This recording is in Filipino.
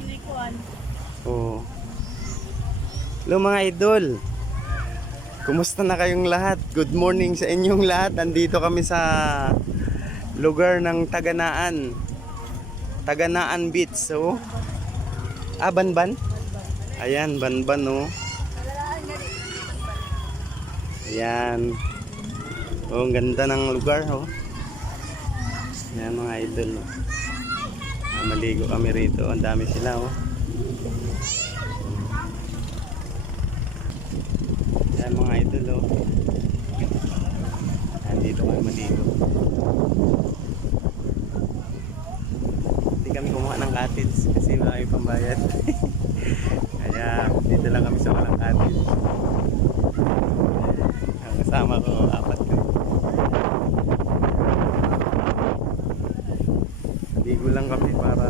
palikuan. Oo. Hello mga idol. Kumusta na kayong lahat? Good morning sa inyong lahat. Andito kami sa lugar ng Taganaan. Taganaan Beach. So, Banban? Ayan, Banban oh. Ayan. Oh, ang ganda ng lugar oh. Ayan mga idol oh. Maligo kami rito. Ang dami sila oh. Ayan mga idol oh. Nandito kami maligo. Hindi kami kumuha ng cottage kasi marami pambayad. Kaya dito lang kami sa walang cottage. Ang kasama ko, 4 ko. Ligo lang kami para